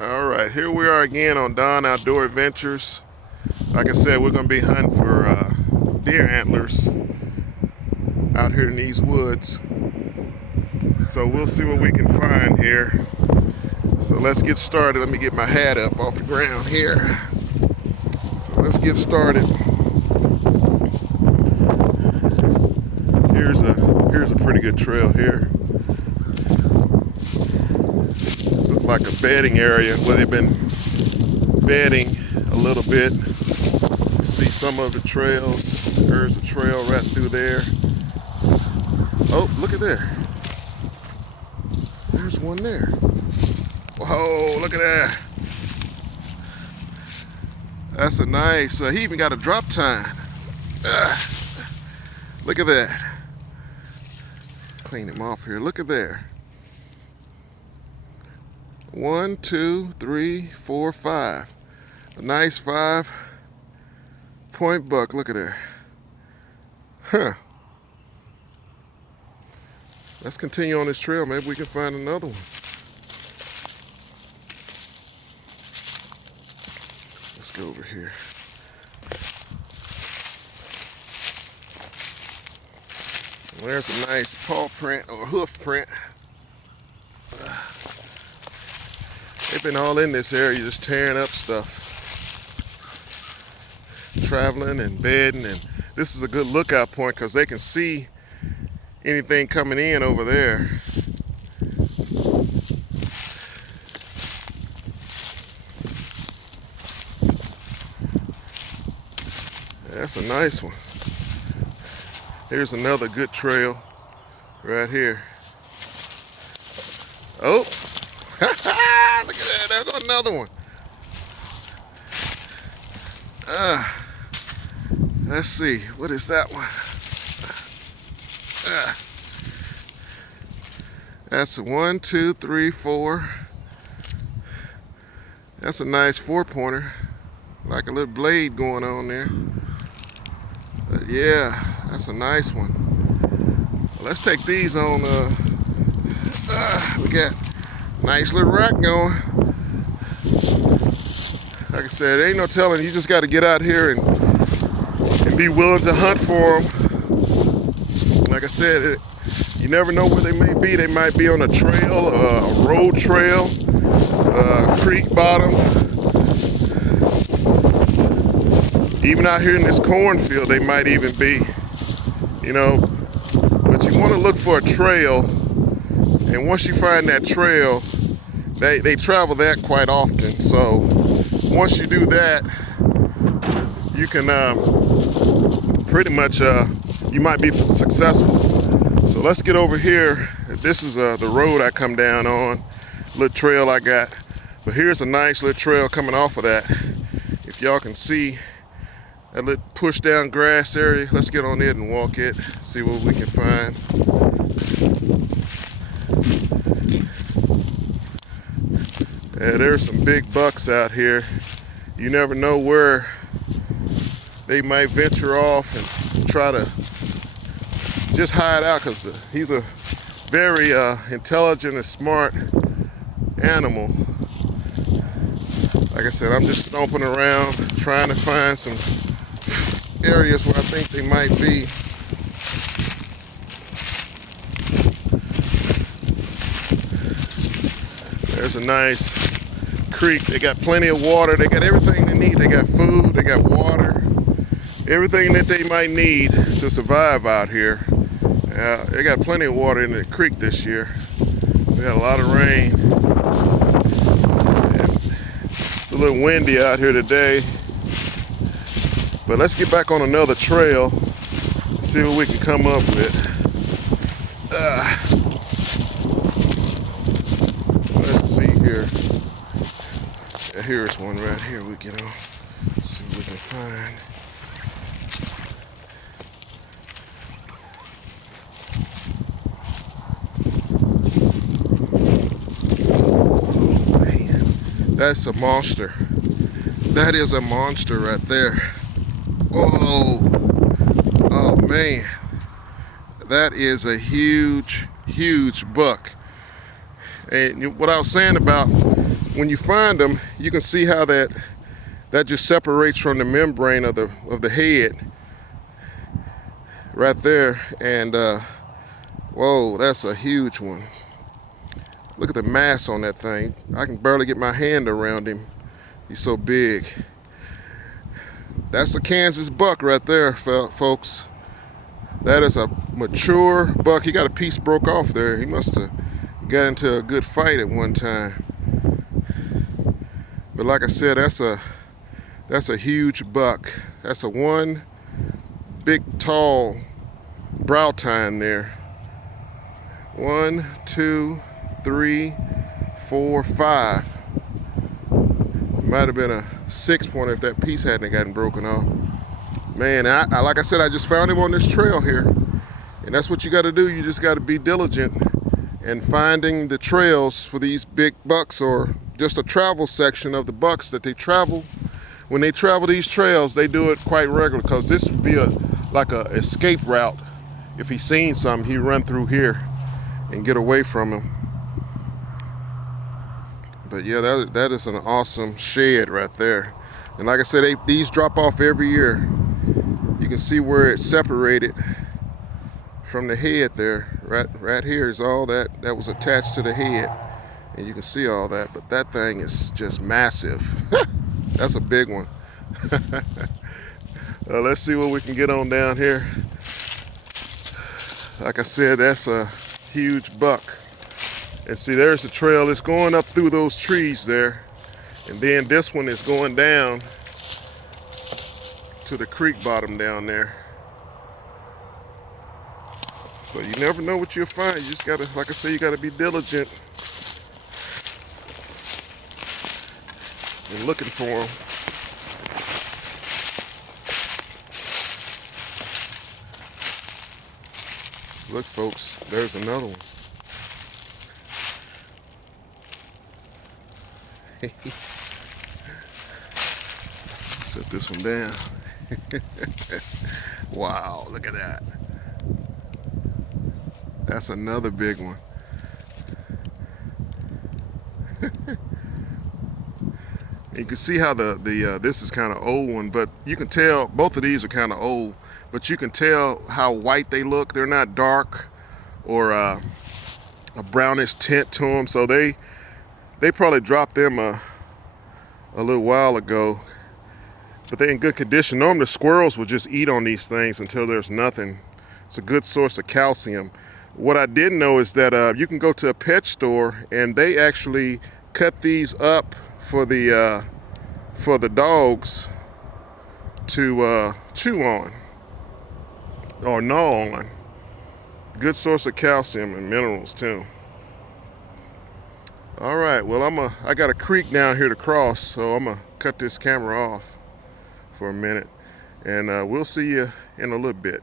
All right, here we are again on Don Outdoor Adventures. Like I said, we're going to be hunting for deer antlers out here in these woods. So we'll see what we can find here. So let's get started. Let me get my hat up off the ground here. So let's get started. Here's a pretty good trail here. This looks like a bedding area where they've been bedding a little bit. See some of the trails. There's a trail right through there. Oh, look at there. There's one there. Whoa, look at that. That's a nice, he even got a drop time. Look at that. Clean him off here. Look at there. 1, 2, 3, 4, 5. A nice 5-point buck. Look at there. Huh. Let's continue on this trail. Maybe we can find another one. Let's go over here. There's a nice paw print or hoof print. They've been all in this area just tearing up stuff. Traveling and bedding, and this is a good lookout point because they can see anything coming in over there. That's a nice one. Here's another good trail right here. Oh, look at that, there's another one. Let's see, what is that one? That's a 1, 2, 3, 4. That's a nice 4-pointer. Like a little blade going on there. But yeah, that's a nice one. Well, let's take these on. We got a nice little rack going. Like I said, ain't no telling. You just got to get out here and be willing to hunt for them. Like I said, you never know where they may be. They might be on a trail, a road trail, creek bottom. Even out here in this cornfield, they might even be, you know. But you want to look for a trail, and once you find that trail, they travel that quite often. So once you do that, you can pretty much, you might be successful. So let's get over here. This is the road I come down on, little trail I got. But here's a nice little trail coming off of that. If y'all can see that little push down grass area, let's get on it and walk it, see what we can find. Yeah, there's some big bucks out here. You never know where they might venture off and try to just hide out, because he's a very intelligent and smart animal. Like I said, I'm just stomping around trying to find some areas where I think they might be. There's a nice creek. They got plenty of water. They got everything they need. They got food, they got water, everything that they might need to survive out here. They got plenty of water in the creek this year. We got a lot of rain. It's a little windy out here today. But let's get back on another trail and see what we can come up with. Let's see here. Here's one right here we get on. Let's see what we can find. Oh man, that's a monster. That is a monster right there. Oh, oh man, that is a huge buck. And what I was saying about when you find them, you can see how that just separates from the membrane of the head right there. And whoa, that's a huge one. Look at the mass on that thing. I can barely get my hand around him. He's so big. That's a Kansas buck right there, folks. That is a mature buck. He got a piece broke off there. He must have got into a good fight at one time. But like I said, that's a huge buck. That's a one big tall brow tine there. 1, 2, 3, 4, 5. Might have been a 6-pointer if that piece hadn't gotten broken off. Man, I like I said, I just found him on this trail here. And that's what you got to do. You just got to be diligent in finding the trails for these big bucks, or just a travel section of the bucks that they travel. When they travel these trails, they do it quite regular, because this would be like a escape route. If he's seen something, he'd run through here and get away from him. But yeah, that is an awesome shed right there. And like I said, these drop off every year. You can see where it's separated from the head there. Right here is all that was attached to the head. And you can see all that, but that thing is just massive. That's a big one. Let's see what we can get on down here. Like I said, that's a huge buck. And see, there's the trail. It's going up through those trees there. And then this one is going down to the creek bottom down there. So you never know what you'll find. You just gotta, like I say, you gotta be diligent in looking for them. Look, folks, there's another one. Set this one down. Wow, look at that. That's another big one. You can see how this is kind of old one, but you can tell both of these are kind of old, but you can tell how white they look. They're not dark or a brownish tint to them. So they probably dropped them a little while ago, but they're in good condition. Normally the squirrels will just eat on these things until there's nothing. It's a good source of calcium. What I didn't know is that you can go to a pet store and they actually cut these up for the dogs to chew on or gnaw on. Good source of calcium and minerals too. All right, well I got a creek down here to cross, so I'm gonna cut this camera off for a minute, and we'll see you in a little bit.